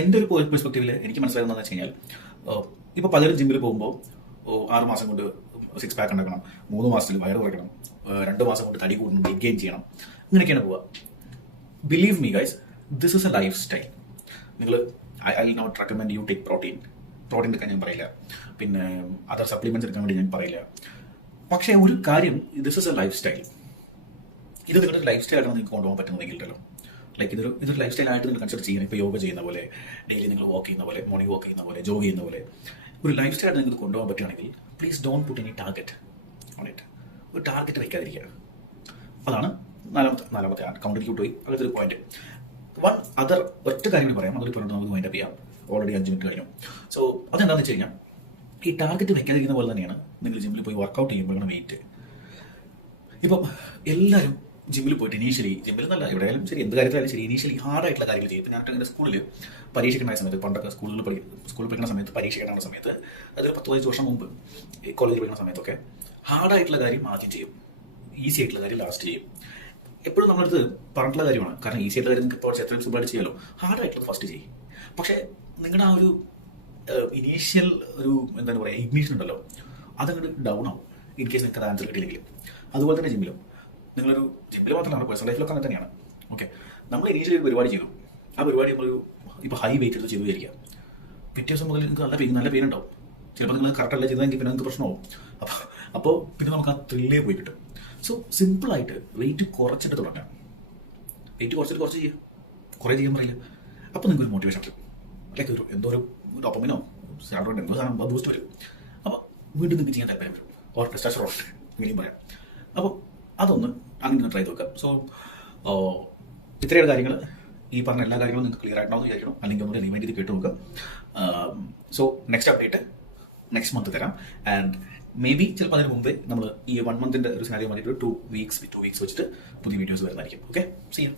എൻ്റെ ഒരു പെർസ്പെക്റ്റീവിൽ എനിക്ക് മനസ്സിലാകുന്നതെന്ന് വെച്ച് കഴിഞ്ഞാൽ ഇപ്പോൾ പലരും ജിമ്മിൽ പോകുമ്പോൾ 6 മാസം കൊണ്ട് 6 പാക്ക് ഉണ്ടാക്കണം, 3 മാസത്തിൽ വയറ് കുറയ്ക്കണം, 2 മാസം കൊണ്ട് തടി കൂടണം, വെയിറ്റ് ഗെയിൻ ചെയ്യണം, ഇങ്ങനെയൊക്കെയാണ് പോവുക. Believe me guys, this is a life style. നിങ്ങൾ I not recommend you take protein എടുക്കാൻ ഞാൻ പറയില്ല, പിന്നെ അതർ സപ്ലിമെന്റ്സ് എടുക്കാൻ വേണ്ടി ഞാൻ പറയില്ല. പക്ഷേ ഒരു കാര്യം, this is a life style. ഇത് നിങ്ങളുടെ ലൈഫ് സ്റ്റൈലാണ് നിങ്ങൾക്ക് കൊണ്ടുപോകാൻ പറ്റുന്നതെങ്കിലല്ലോ, ലൈക്ക് ഇതൊരു ലൈഫ് സ്റ്റൈൽ ആയിട്ട് നിങ്ങൾ കൺസിഡർ ചെയ്യണം. ഇപ്പോൾ യോഗ ചെയ്യുന്ന പോലെ, ഡെയിലി നിങ്ങൾ വാക്ക് ചെയ്യുന്ന പോലെ, മോർണിംഗ് വാക്ക് ചെയ്യുന്ന പോലെ, ജോഗ് ചെയ്യുന്ന പോലെ ഒരു ലൈഫ് സ്റ്റൈൽ നിങ്ങൾക്ക് കൊണ്ടുപോകാൻ പറ്റുകയാണെങ്കിൽ please don't put any target on it. ഒരു ടാർഗറ്റ് വയ്ക്കാതിരിക്കുക. അതാണ് നാലാമത്തെ കൗണ്ടിലേക്ക് വിട്ടുപോയി. അങ്ങനത്തെ ഒരു പോയിന്റ്. ഒറ്റ കാര്യം കൂടി പറയാം, അതൊരു പറഞ്ഞിട്ട് നമുക്ക് മൈൻഡ് അപ്പ് ചെയ്യാം. ഓൾറെഡി 5 മിനിറ്റ് കഴിഞ്ഞു. സോ അതെന്താണെന്ന് വെച്ച് കഴിഞ്ഞാൽ, ഈ ടാർഗറ്റ് വെക്കാതിരിക്കുന്ന പോലെ തന്നെയാണ് നിങ്ങൾ ജിമ്മിൽ പോയി വർക്കൗട്ട് ചെയ്യുമ്പോഴാണ് വെയിറ്റ്. ഇപ്പം എല്ലാവരും ജിമ്മിൽ പോയിട്ട് ഇനീഷ്യലി, ജിമ്മിൽ നല്ല എവിടെയായാലും ശരി, എന്ത് കാര്യത്തിലായാലും ശരി, ഇനീഷ്യലി ഹാർഡായിട്ടുള്ള കാര്യങ്ങൾ ചെയ്യും. ഇപ്പം ഞാൻ അങ്ങനെ സ്കൂളിൽ പരീക്ഷയ്ക്കുണ്ടായ സമയത്ത്, പണ്ടൊക്കെ സ്കൂളിൽ പഠിക്കുന്ന സമയത്ത്, പരീക്ഷയ്ക്കുണ്ടാകുന്ന സമയത്ത്, അതൊരു 10-15 വർഷം മുമ്പ് കോളേജിൽ പഠിക്കുന്ന സമയത്തൊക്കെ ഹാർഡായിട്ടുള്ള കാര്യം ആദ്യം ചെയ്യും, ഈസി ആയിട്ടുള്ള കാര്യം ലാസ്റ്റ് ചെയ്യും. എപ്പോഴും നമ്മളടുത്ത് പറഞ്ഞിട്ടുള്ള കാര്യമാണ്. കാരണം ഈസി ആയിട്ടുള്ള കാര്യം നിങ്ങൾക്ക് ഇപ്പോൾ എത്രയും സിമ്പിളായിട്ട് ചെയ്യാമല്ലോ, ഹാർഡായിട്ടുള്ളത് ഫസ്റ്റ് ചെയ്യും. പക്ഷേ നിങ്ങളുടെ ആ ഒരു ഇനീഷ്യൽ ഒരു എന്താണ് പറയുക, ഇഗ്നീഷൻ ഉണ്ടല്ലോ, അതങ്ങോട്ട് ഡൗൺ ആവും ഇൻ കേസ് നിങ്ങൾക്ക് അത് ആൻസർ കിട്ടിയില്ലെങ്കിൽ. അതുപോലെ തന്നെ ജിമ്മിൽ മാത്രമല്ല, പേഴ്സണൽ ലൈഫിലൊക്കെ അങ്ങനെ തന്നെയാണ്. ഓക്കെ, നമ്മൾ ഇനീഷ്യലി ഒരു പരിപാടി ചെയ്തു, ആ പരിപാടി നമ്മളൊരു ഇപ്പോൾ ഹൈ വെയിറ്റ് എടുത്ത് ചെയ്തു വിചാരിക്കുക, പിറ്റേ ദിവസം മുതൽ നിങ്ങൾക്ക് നല്ല പെയിൻ ഉണ്ടാവും. ചിലപ്പോൾ നിങ്ങൾ കറക്റ്റ് അല്ല ചെയ്തെങ്കിൽ പിന്നെ നിങ്ങൾക്ക് പ്രശ്നമാവും. അപ്പോൾ പിന്നെ നമുക്ക് ആ ത്രില്ലേ പോയി കിട്ടും. സോ സിമ്പിളായിട്ട് വെയിറ്റ് കുറച്ചിട്ട് തുടങ്ങാം. വെയിറ്റ് കുറച്ച് ചെയ്യുക, കുറേ ചെയ്യാൻ പറയില്ല. അപ്പോൾ നിങ്ങൾക്ക് ഒരു മോട്ടിവേഷൻ കിട്ടും. ലൈക്ക് എന്തോ ഒരു ഡോപ്പമിനോ സാലറി എന്തോ സാധനം ബൂസ്റ്റ് വരും. അപ്പോൾ വീണ്ടും നിങ്ങൾക്ക് ചെയ്യാൻ താല്പര്യം വരും. ഓർ ടെസ്റ്റോസ്റ്ററോൺ ഇങ്ങനെയും പറയാം. അപ്പോൾ അതൊന്ന് അങ്ങനെ ട്രൈ ചെയ്ത് നോക്കാം. സോ ഇത്രയാണ് കാര്യങ്ങൾ. ഈ പറഞ്ഞ എല്ലാ കാര്യങ്ങളും നിങ്ങൾക്ക് ക്ലിയർ ആയിട്ടുണ്ടാവും വിചാരിക്കണം. അല്ലെങ്കിൽ ഒന്ന് റിമൈൻഡ് ചെയ്ത് കേട്ട് നോക്കാം. So next update next month തരാം. ആൻഡ് മേ ബി ചിലപ്പോൾ അതിന് മുമ്പേ നമ്മൾ ഈ 1 മന്തിൻ്റെ ഒരു സിനാരിയോ മാറ്റിയിട്ട് 2 വീക്സ് വെച്ചിട്ട് പുതിയ വീഡിയോസ് വരുന്നതായിരിക്കും. Okay, see U.